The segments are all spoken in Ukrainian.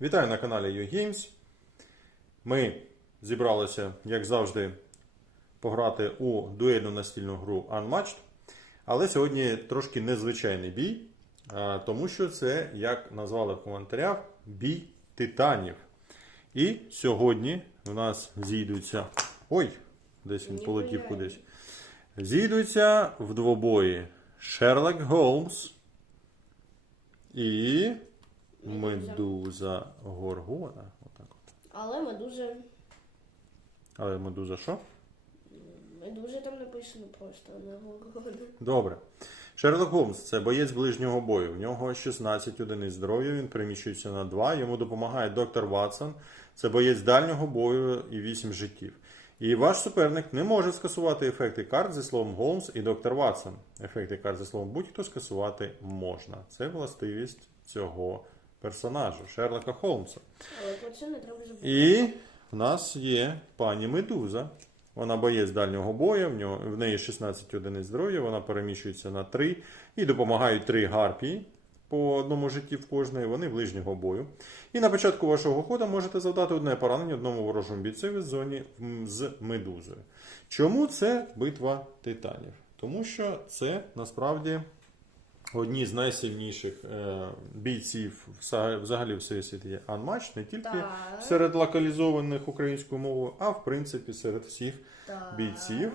Вітаю на каналі YouGames. Ми зібралися, як завжди, пограти у дуельну настільну гру Unmatched. Але сьогодні трошки незвичайний бій, тому що це, як назвали в коментарях, бій титанів. І сьогодні в нас зійдуться. Ой, десь він полетів кудись. Зійдуться в двобої Шерлок Голмс і Медуза Горгона. Отак от. Але медуза. Але медуза що? Медуза там написано просто на горгону. Добре. Шерлок Голмс це боєць ближнього бою. В нього 16 одиниць здоров'я, він переміщується на 2. Йому допомагає доктор Ватсон. Це боєць дальнього бою і 8 життів. І ваш суперник не може скасувати ефекти карт зі словом Голмс і доктор Ватсон. Ефекти карт зі словом будь-хто скасувати можна. Це властивість цього персонажу, Шерлока Холмса. І в нас є пані Медуза. Вона боєць дальнього бою, в, нього, в неї 16 одиниць здоров'я, вона переміщується на 3 і допомагають 3 гарпії по одному житті в кожної, вони ближнього бою. І на початку вашого ходу можете завдати одне поранення одному ворожому бійцеві в зоні з медузою. Чому це битва титанів? Тому що це насправді одні з найсильніших е, бійців взагалі- всесвіті є Unmatched, не тільки Так. серед локалізованих українською мовою, а в принципі серед всіх Так. бійців.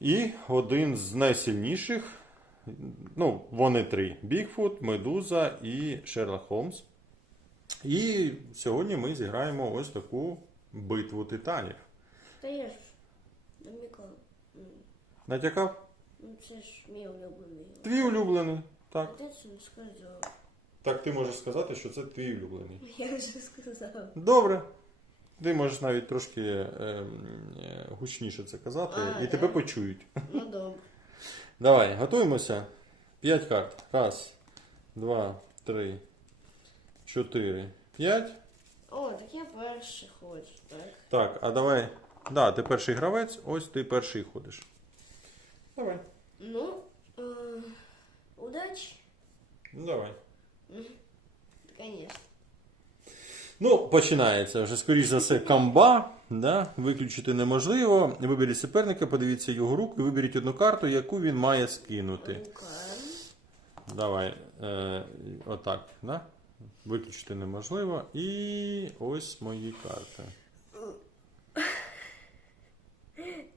І один з найсильніших, ну, вони три: Бігфут, Медуза і Шерлок Холмс. І сьогодні ми зіграємо ось таку битву титанів. Та ж Натякав? Ну це ж мій улюблений. Твій улюблений. А Так. ти це не сказав. Так ти можеш сказати, що це твій улюблений. Я вже сказав. Добре. Ти можеш навіть трошки е, е, гучніше це казати, А, і тебе почують. Ну добре. Давай, готуємося. П'ять карт. Раз, два, три, чотири, п'ять. О, так я перший хочу, так? Так, а давай. Да, ти перший гравець, ось ти перший ходиш. Давай. Ну, е, удачі. Ну, давай. Звісно. Ну, починається вже, скоріш за все, камба. Да? Виключити неможливо. Виберіть суперника, подивіться його руку і виберіть одну карту, яку він має скинути. Рука. Давай. Е, отак. Да? Виключити неможливо. І ось мої карти.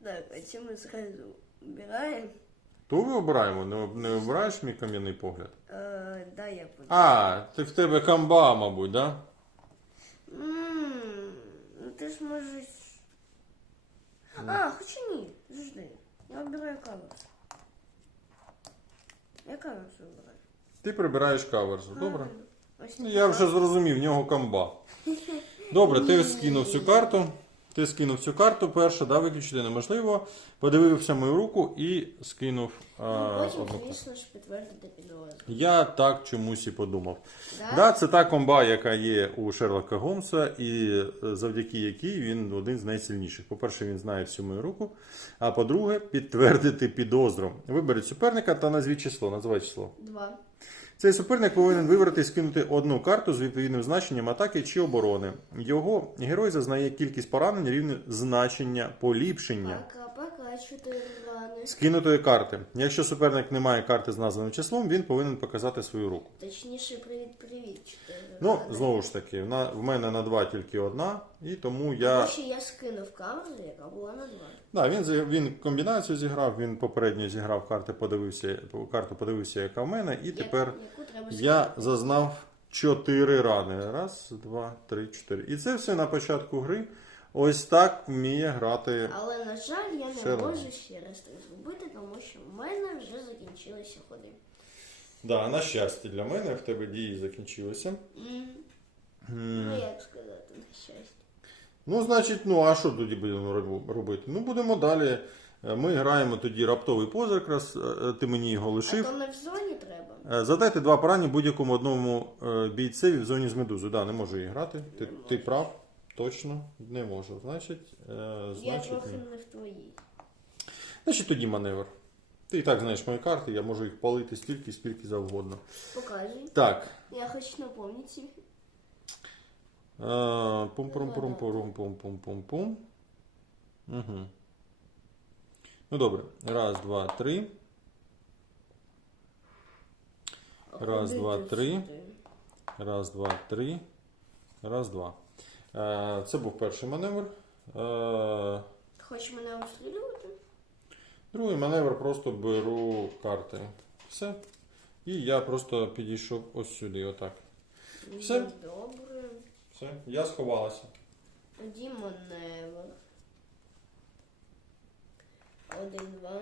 Так, а це ми зразу обираємо. То ви обираємо, не, не обираєш мій кам'яний погляд? Е, да, я подумаю. А, ти в тебе камба, мабуть, да? М, Ну ти ж можеш. А, хоча ні, завжди. Я обираю каверс. Я каверс обираю. Ти прибираєш каверс. Добре. Ось Ну. Я вже зрозумів, в нього камба. Добре, ти скинув цю карту. Ти скинув цю карту першу, да, виключити неможливо. Подивився мою руку і скинув а, Ну, Потім, одну звісно ж, підтвердити підозру. Я так чомусь і подумав. Да? Да, це та комба, яка є у Шерлока Голмса, і е, завдяки якій він один з найсильніших. По-перше, він знає всю мою руку. А по-друге, підтвердити підозру. Виберіть суперника та назвіть число. Називай число. Два. Цей суперник повинен вибрати і скинути одну карту з відповідним значенням атаки чи оборони. Його герой зазнає кількість поранень рівне значення поліпшення Пока-пока, чотири рани. скинутої карти. Якщо суперник не має карти з названим числом, він повинен показати свою руку. Точніше, привіт-привіт, Ну, знову ж таки, на, в мене на два тільки одна, і тому я. Тому що я скинув каверзу, яка була на два. Да, він, він комбінацію зіграв, він попередньо зіграв карти, подивився, карту подивився, яка в мене, і тепер я зазнав чотири рани. Раз, два, три, чотири. І це все на початку гри. Ось так вміє грати. Але, на жаль, я не Шерлок. можу ще раз так зробити, тому що в мене вже закінчилися ходи. Да, на щастя для мене, в тебе дії закінчилися. М. Ну, як сказати, на щастя. Ну, значить, ну а що тоді будемо роб- робити? Ну, будемо далі. Е, Ми граємо тоді раптовий позирк, раз е, ти мені його А лишив. то не в зоні треба. Е, Задайте два поранення будь-якому одному е, бійцеві в зоні з медузою. Да, не можу її грати. Ти, ти прав, точно не можу. Значить, е, Я значить, трохи ні. не в твоїй. значить тоді маневр. Ти і так знаєш мої карти, я можу їх палити стільки, скільки завгодно. Показуй. Так, Я хочу напомнити. Е, пум пум пум пум пум пум пум пум Угу. Ну добре. Раз, два, три. Раз, Ходи два, три. Раз, два, три. Раз, два. Е, це був перший маневр. Е, Хочеш мене обстрілювати? другий маневр просто беру карти. Все. І я просто підійшов ось сюди, отак. Все. Ну, Добре. Все. Я сховалася. Тоді маневр. Один, два.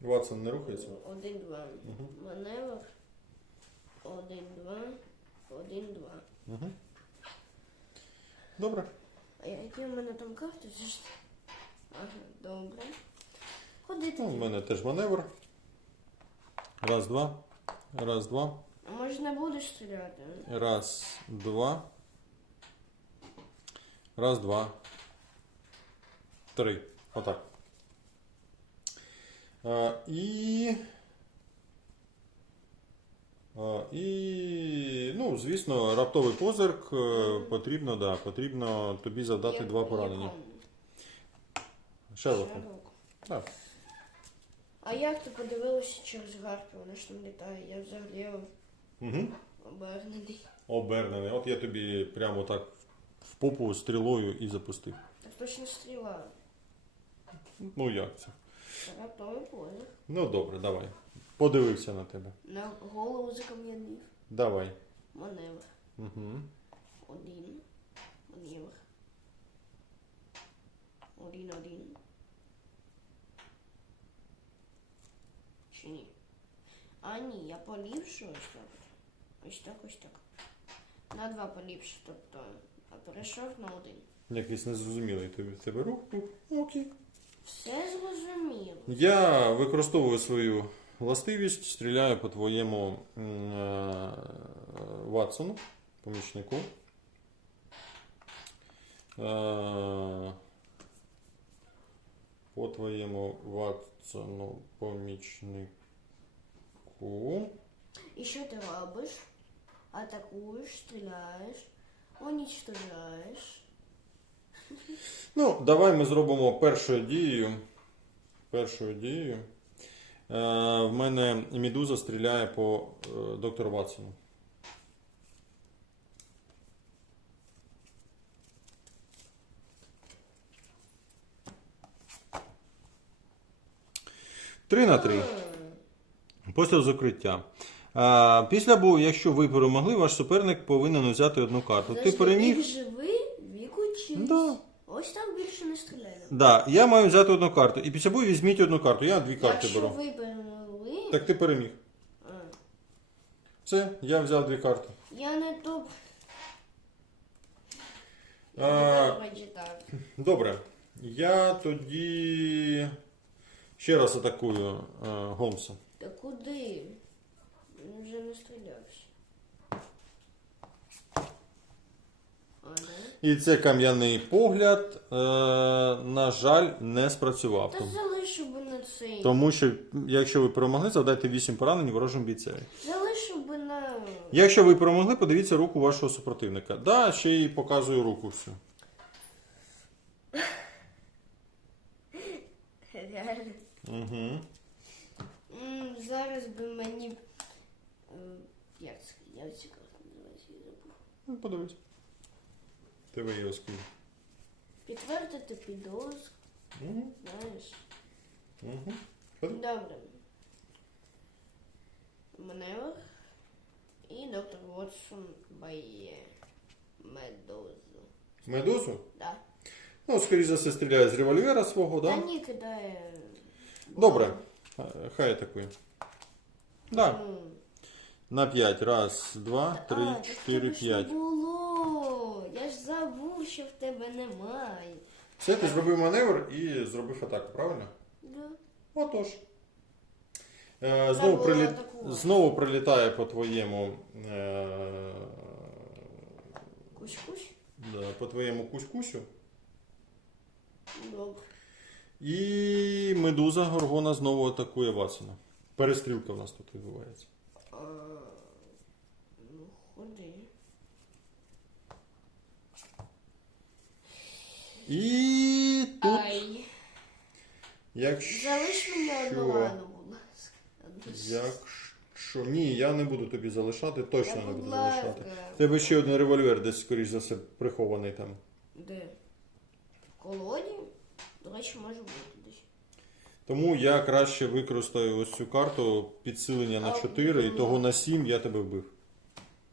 Ватсон не рухається. Один, два. Мгм. Маневр. Один, два. Один, два. Угу. Добре. А які в мене там карти? Ага, добре. Ходи Ну, в мене теж маневр. Раз, два. Раз, два. А може не будеш стріляти? Раз, два. Раз, два. Три. Отак. А, і. І. Ну, звісно, раптовий позирк е, потрібно, да, потрібно тобі завдати два поранення. Шерлоку. Так. А як ти подивилася через гарпі? Вона ж там літає. Я взагалі Угу. обернений. Обернений. От я тобі прямо так в попу стрілою і запустив. Так точно стріла. Ну як це? Раптовий позір. Ну добре, давай. Подивився на тебе. На голову закам'янив. Давай. Маневр. Угу. Один. Маневр. Один, один. Чи ні? А ні, я поліпшу ось так. Ось так, ось так. На два поліпшу, тобто. А перейшов на один. Якийсь незрозумілий тобі в тебе рух. був. Окей. Все зрозуміло. Я використовую свою властивість, стріляю по твоєму е, Ватсону, помічнику. Е, По твоєму Ватсону помічнику. І що ти робиш? Атакуєш, стріляєш, уничтожаєш. Ну, давай ми зробимо першою дією. Першою дією. Е, в мене Медуза стріляє по е, доктору Ватсону. Три на три. Постріл з укриття. Е, після бою, якщо ви перемогли, ваш суперник повинен взяти одну карту. Ти переміг. Живий, вік учись. Да. Ось так більше не стріляємо. Да, я маю взяти одну карту. І після бою візьміть одну карту. Я дві карти Якщо беру. ви Так ти переміг. а, Все, я взяв дві карти. я не топ. А. Я не читав. Добре. Я тоді ще раз атакую е, Голмса. Та куди? Він вже не стрілявся. А, да? І це кам'яний погляд, е, на жаль, не спрацював. Та залишу би на цей. Тому що, якщо ви перемогли, завдайте 8 поранень ворожим бійцеві. Залишу би на. Якщо ви перемогли, подивіться руку вашого супротивника. Да, ще й показую руку всю. Реально. Угу. М, Зараз би мені. е, Як це? Як ці називається? Я забув. Ну, подивись. Ти виявив скільки. Підтвердити підозру, Угу. знаєш. Угу. Добре. Маневр. І доктор Вотсон бає медузу. Медузу? Да. Ну, скоріше за все, стріляє з револьвера свого, Та да? ні, кидає. Добре. Е, Хай атакує. Да. Ну. На 5. Раз, два, три, в чотири, п'ять. Забув, що в тебе немає. Все, ти зробив маневр і зробив атаку, правильно? Да. Отож. Е, Знову, було приліт... атакувати. знову прилітає по твоєму. Е... Кусь-кусь? Да, по твоєму кусь-кусю. Добре. І медуза Горгона знову атакує Ватсона. Перестрілка в нас тут відбувається. А, ну, ходи. І тут, Ай. якщо. Залиш мені одну рану, будь ласка. Якщо. Ні, я не буду тобі залишати, точно Та, не будь буду ласка. залишати. В Тебе ще один револьвер десь, скоріш за все, прихований там. Де? В колоді? До речі, може бути десь. Тому я краще використаю ось цю карту підсилення на 4 і того на 7 я тебе вбив.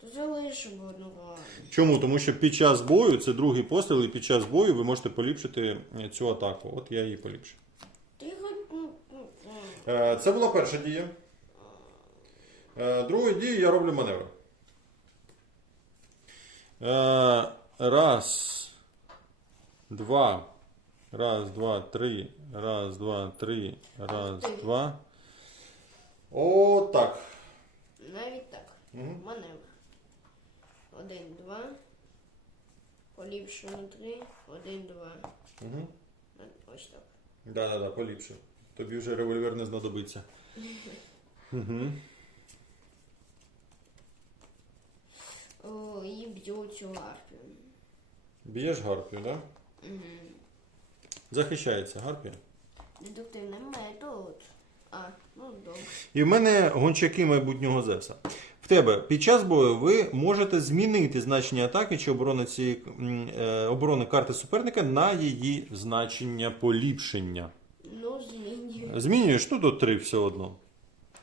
То залишимо одну рану. Чому? Тому що під час бою, це другий постріл, і під час бою ви можете поліпшити е, цю атаку. От я її хоч... ну, ну. Е, Це була перша дія. Е, Другою дією я роблю маневр. Е, Раз, два. Раз, два, три. Раз, два, три. Раз, два. О, так. Навіть так. Мгм. Маневр. Один, два. Поліпшу на три. Один, два. Угу. Ось так. Да, да, да, поліпше. Тобі вже револьвер не знадобиться. Угу. О, і б'ю цю гарпію. Б'єш гарпію, так? да? Угу. Захищається гарпія. Дедуктивний метод. А, ну добре. І в мене гончаки майбутнього Зевса. В тебе під час бою ви можете змінити значення атаки чи оборони цієї е, оборони карти суперника на її значення поліпшення. Ну, змінюю. Змінюєш ну, до 3 все одно.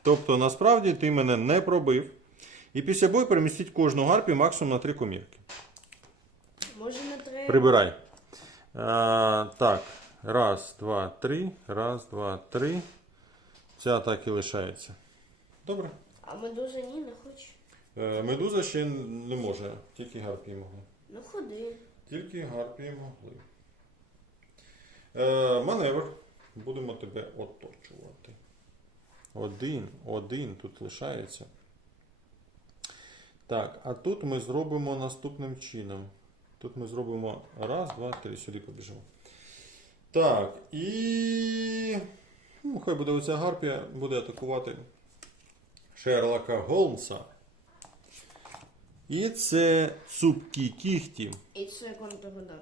Тобто, насправді ти мене не пробив. І після бою перемістіть кожну гарпію максимум на 3 комірки. Може не треба. Прибирай. А, так. Раз, два, три. Раз, два, три. Ця так і лишається. Добре. А медуза ні, не хоче. Е, Медуза ще не може, тільки гарпії могли. Ну ходи. Тільки гарпії могли. Е, маневр. Будемо тебе оточувати. Один, один тут лишається. Так, а тут ми зробимо наступним чином. Тут ми зробимо раз, два, три. Сюди побіжимо. Так, і. Ну, хай буде оця гарпія, буде атакувати Шерлока Голмса. І це цупкі кіхті. І це контрудар.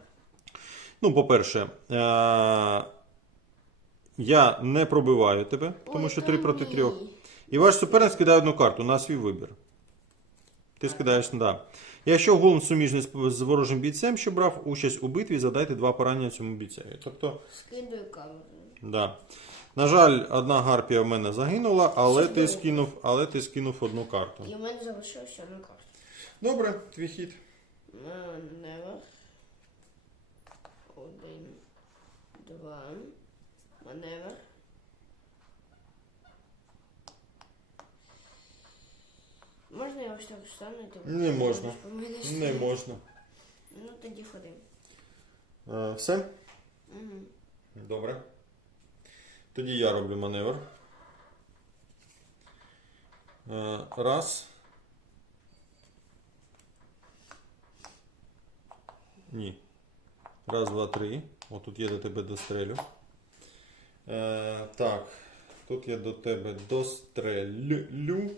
Ну, по-перше, е- я не пробиваю тебе, тому Ой, що 3 проти ні. 3. І ваш суперник скидає одну карту на свій вибір. Ти скидаєш, так. Да. Якщо голм суміжний з- ворожим бійцем, що брав участь у битві, задайте два поранення цьому бійцеві. Тобто, Скидую камеру. да. На жаль, одна гарпія в мене загинула, але ти скинув, але ти скинув одну карту. І в мене залишилася одна карта. Добре, твій хід. Маневр. Один. Два. Маневр. Можна я ось так встану? і ти Не можна. мене Не можна. Ну тоді ходи. Е, все? Угу. Добре. Тоді я роблю маневр. Е, Раз. Ні. Раз, два, три. Отут я до тебе дострелю. Е, так. Тут я до тебе дострелю.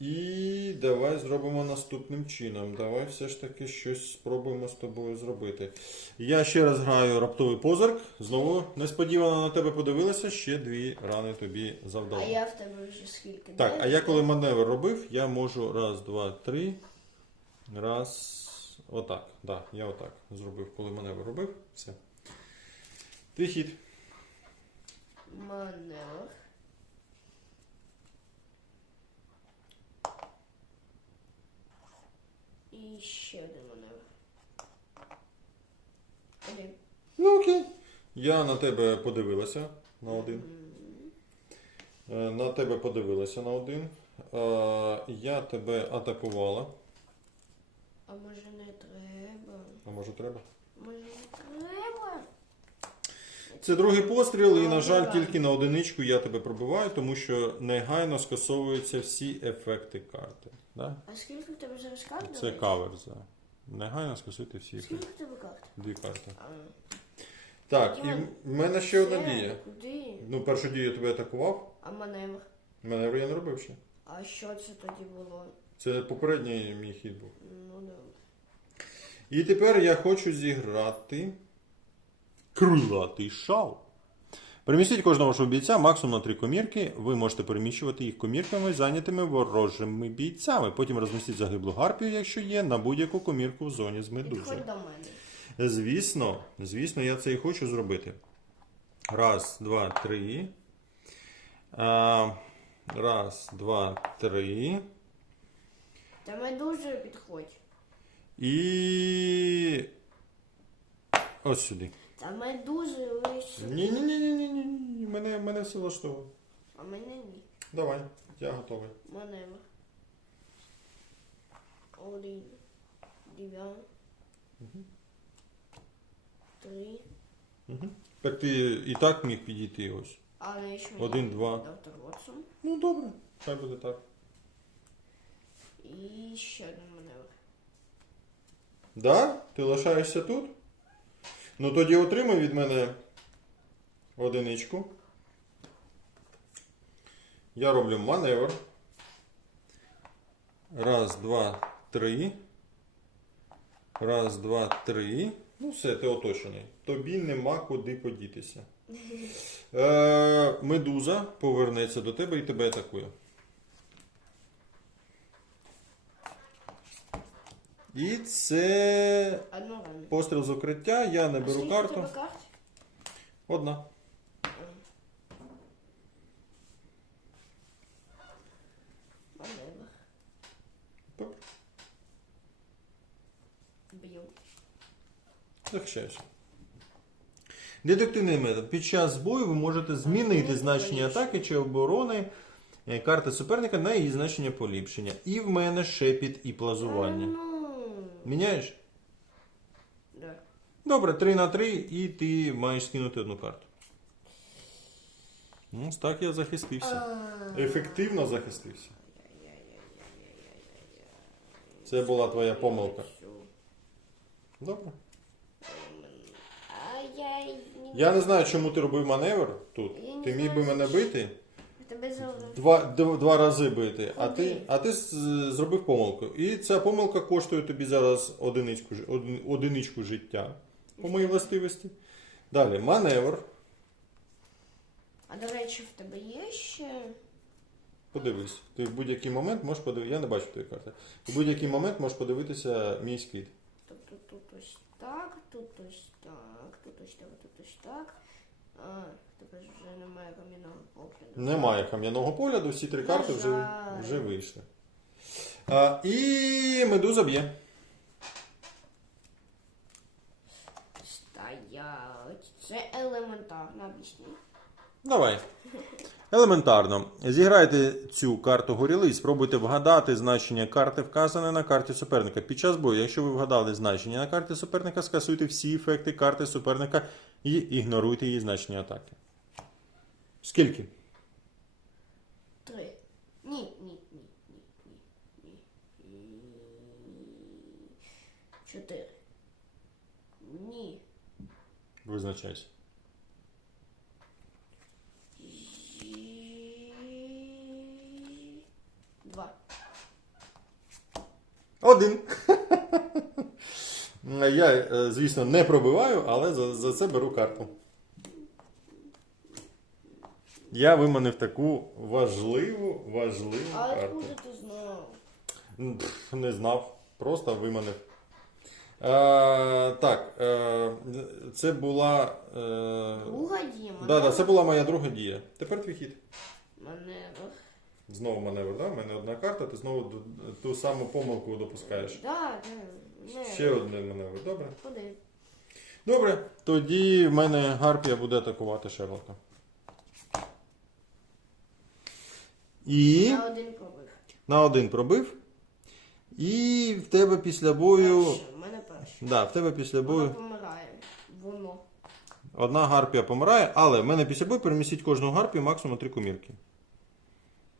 І давай зробимо наступним чином. Давай все ж таки щось спробуємо з тобою зробити. Я ще раз граю раптовий позирк. Знову несподівано на тебе подивилася, ще дві рани тобі А я в тебе вже скільки? Так, а я коли маневр робив, я можу раз, два, три. Раз. Отак. Да, я отак зробив, коли маневр робив. Все. Твій хід. Маневр. І ще один маневр. Один. Ну окей. Я на тебе подивилася на один. Е, На тебе подивилася на один. Е, Я тебе атакувала. А може не треба? А може треба? Може не треба? Це другий постріл, і, на жаль, давай. тільки на одиничку я тебе пробиваю, тому що негайно скасовуються всі ефекти карти. Да? А скільки в тебе зараз карт? Це каверза. Негайно скасуйте всі. Скільки в тебе карт? Дві карти. А, Так, і в мене ще одна це дія. Куди? Ну, першу дію я тебе атакував, А маневр? маневр я не робив ще. А що це тоді було? Це попередній мій хід був. Ну да. І тепер я хочу зіграти крилатий шал. Перемістіть кожного вашого бійця максимум на три комірки. Ви можете переміщувати їх комірками, зайнятими ворожими бійцями. Потім розмістіть загиблу гарпію, якщо є, на будь-яку комірку в зоні з медузи. Підходь до мене. Звісно, звісно, я це і хочу зробити. Раз, два, три. А, раз, два, три. Та медузи підходь. І. Ось сюди. Та медузи лиш. Ні, ні, ні, ні, ні, ні, ні. Мене, мене все влаштовує. А мене ні. Давай, я готовий. Маневр. Один. Два. Три. Так ти і так міг підійти ось. Але ще Один, два. Доктор Вотсон. Ну добре, хай буде так. І ще один маневр. Да? Ти лишаєшся тут? Ну тоді отримай від мене одиничку. Я роблю маневр. Раз, два, три. Раз, два, три. Ну все, ти оточений. Тобі нема куди подітися. Е, медуза повернеться до тебе і тебе атакує. І це Постріл з укриття, я не беру карту. Одна. Захищаюся. Детективний метод. Під час бою ви можете змінити значення атаки чи оборони е, карти суперника на її значення поліпшення. І в мене шепіт і плазування. Міняєш? Да. Добре, 3 на 3 і ти маєш скинути одну карту. Ну, ось так я захистився. Ефективно захистився. Це була твоя помилка. Добре. Я не знаю, чому ти робив маневр тут. Ти міг би мене бити. Тебе. Два, д- два рази бити, а ти, а ти з- зробив помилку. І ця помилка коштує тобі зараз одиничку, жи- один- одиничку життя по моїй властивості. Далі, маневр. А до речі, в тебе є ще. Подивись. Ти в будь-який момент можеш подивитися. Я не бачу твої карти. В будь-який момент можеш подивитися мій скид. Тобто тут ось так, тут ось так, тут ось так, тут ось так. А, вже немає кам'яного погляду. Немає кам'яного погляду, всі три карти вже, жаль. вже вийшли. А, і медуза б'є. Стоять. Це елементарно, об'ясні. Давай. Елементарно. Зіграйте цю карту горіли і спробуйте вгадати значення карти, вказане на карті суперника. Під час бою, якщо ви вгадали значення на карті суперника, скасуйте всі ефекти карти суперника і ігноруйте її значення атаки. Скільки? Три. Ні, ні, ні, ні, ні, ні. Чотири. Ні. Визначайся. Два. Один. Я, е, звісно, не пробиваю, але за, за це беру карту. Я виманив таку важливу, важливу А карту. откуда ти знав? М, пф, Не знав, просто виманив. Е, так, е, це була. Е, Друга діма. да, да, це була моя друга дія. Тепер твій хід. Маневр. Знову маневр, да? У мене одна карта, ти знову ду- ту саму помилку допускаєш. Да, да. Не. Ще один маневр, добре? Куди? Добре, тоді в мене Гарпія буде атакувати Шерлока. І Я один пробив. на один пробив. І в тебе після бою. Перший. У мене перший. Да, в тебе після Воно бою помирає. Воно. одна гарпія помирає, але в мене після бою перемістіть кожну гарпію максимум три комірки.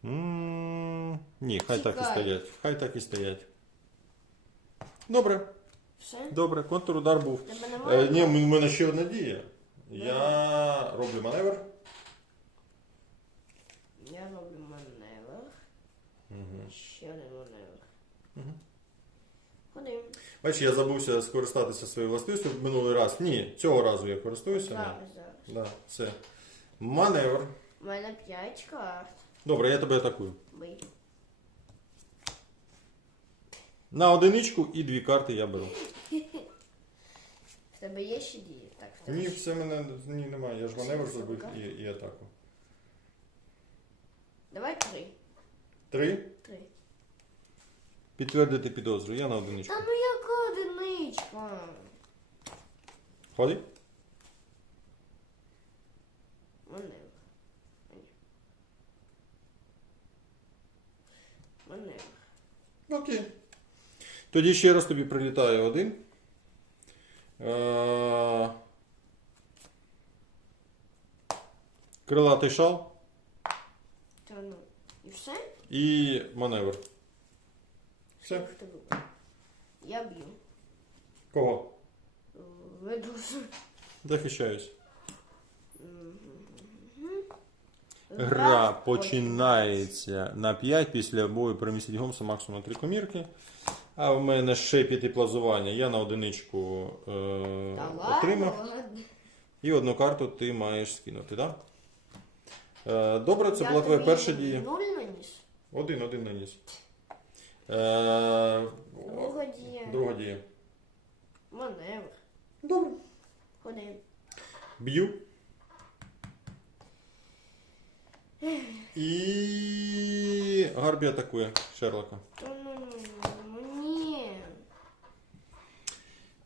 м ні, хай так і стоять. Хай так і стоять. Добре, Все? добре, контрудар був. Тебе немає? Е, ні, в мене ще одна дія. Я роблю маневр. Я роблю Ще один маневр. Мгм. Ходим. Бачиш, я забувся скористатися своєю властивістю в минулий раз. Ні, цього разу я користуюся. Зараз. Да, все. Маневр. У мене 5 карт. Добре, я тебе атакую. Бий. На одиничку і дві карти я беру. В тебе є ще дії? Так, в тебе Ні, ще- все мене ні, немає. Я ж маневр зробив і, і атаку. Давай три. Три. Три. Підтвердити підозру. Я на одиничку. Та ну яка одиничка? Ходи. Маневр. Ні. Маневр. Окей. Тоді ще раз тобі прилітає один. Е, Крилатий шал Та ну. І все? І маневр. Все. Я б'ю. Кого? Медузу. Захищаюсь. Гра починається на 5 після бою перемістить Гомса максимум на 3 комірки. А в мене шепіт і плазування. Я на одиничку е, отримав. І одну карту ти маєш скинути, так? Да? Е, добре, це була твоя перша дія. Один, один наніс. Е, Друга дія. друга дія. Маневр. Добре. Ходи. Б'ю. І Гарбі атакує Шерлока. Та ну, ну ні.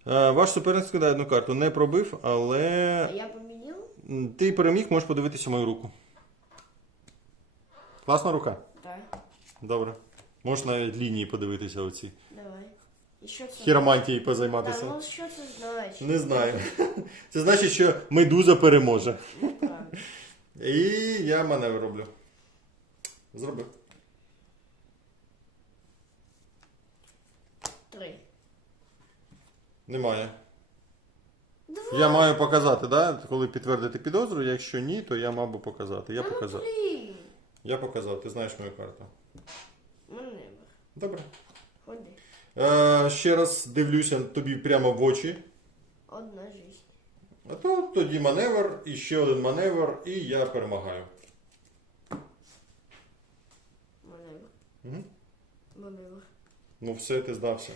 Е, Ваш суперник скидає одну карту. Не пробив, А але я победил? м, ти переміг, можеш подивитися мою руку. Класна рука. Да. Добре. Можеш навіть лінії подивитися оці. Давай. І що це? Хіромантії Да, позайматися. ну що це значить? Не знаю. Це значить, що медуза переможе. Неправда. І я маневр роблю. Зробив. Три. Немає. Два. Я маю показати, да? коли підтвердити підозру. Якщо ні, то я мав би показати. Я ну, показав. блін. Я показав, ти знаєш мою карту. Добре. Ходи. Е, ще раз дивлюся тобі прямо в очі. Одна жизнь. А то тоді маневр, і ще один маневр, і я перемагаю. Маневр. Ну все, ти здався.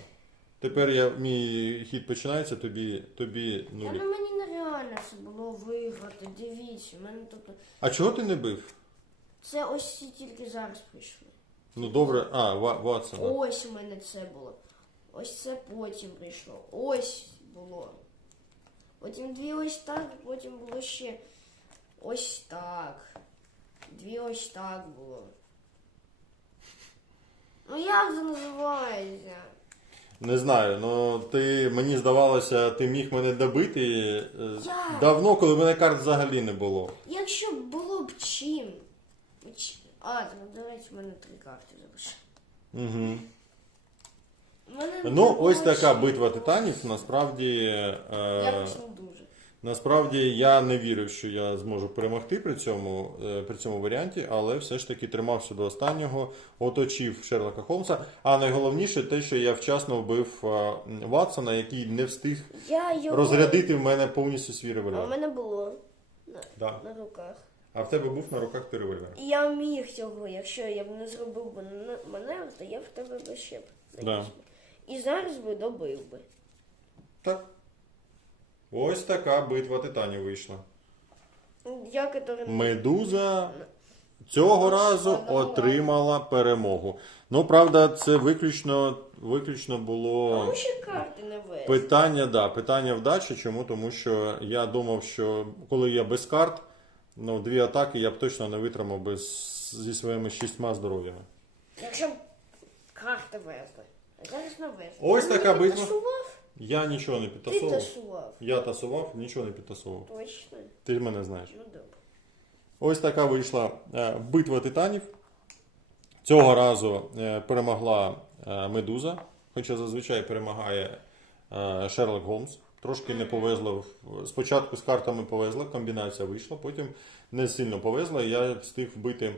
Тепер я, мій хід починається, тобі, тобі ну мені нереально це було виграти. Дивіться, мене тут. А чого ти не бив? Це ось ці тільки зараз прийшли. Ну добре, а, Ва- Ватсона. Ось у мене це було. Ось це потім прийшло. Ось було. Потім дві ось так, потім було ще ось так. Дві ось так було. Ну як це називається? Не знаю, ну ти мені здавалося, ти міг мене добити е, давно, коли в мене карт взагалі не було. Якщо б було б чим. Ч- А, так, до речі, в мене три карти залишилось. Угу. Ну, ось така битва титанів. Насправді, е, Якось не дуже. насправді я не вірив, що я зможу перемогти при цьому, е, при цьому варіанті, але все ж таки тримався до останнього, оточив Шерлока Холмса. А найголовніше те, що я вчасно вбив е, Ватсона, який не встиг Я його... розрядити в мене повністю свій А в револьвер. мене було на, Да. на руках. А в тебе був на руках ти револьвер. Я міг цього, якщо я б не зробив би маневр, то я б тебе би ще б Да. І зараз би добив би. Так. Ось така битва титанів вийшла. Я, который... Медуза цього разу отримала перемогу. Ну, правда, це виключно, виключно було Тому що карти не весь. питання, да, питання вдачі. Чому? Тому що я думав, що коли я без карт, ну, дві атаки я б точно не витримав без, зі своїми шістьма здоров'ями. Якщо б карти везли. А зараз не везли. Ось така битва. Я нічого не Ти підтасовував. тасував. Я тасував, нічого не підтасовував. Точно? Ти мене знаєш. Ну добре. Ось така вийшла е, битва титанів. Цього разу е, перемогла е, Медуза, хоча зазвичай перемагає е, Шерлок Голмс. Трошки не повезло. Спочатку з картами повезло, комбінація вийшла, потім не сильно повезло. і Я встиг вбити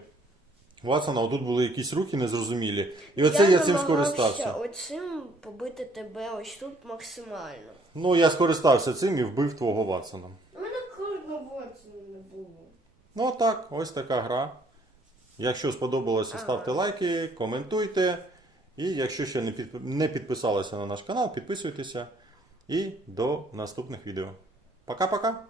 Ватсона, отут були якісь рухи незрозумілі. І оце я, цим скористався. Оцим побити тебе ось тут максимально. Ну, я скористався цим і вбив твого Ватсона. У мене кожного Ватсона не було. Ну так, ось така гра. Якщо сподобалося, Ага. ставте лайки, коментуйте. І якщо ще не, підп... не підписалися на наш канал, підписуйтеся. І до наступних відео. Пока-пока!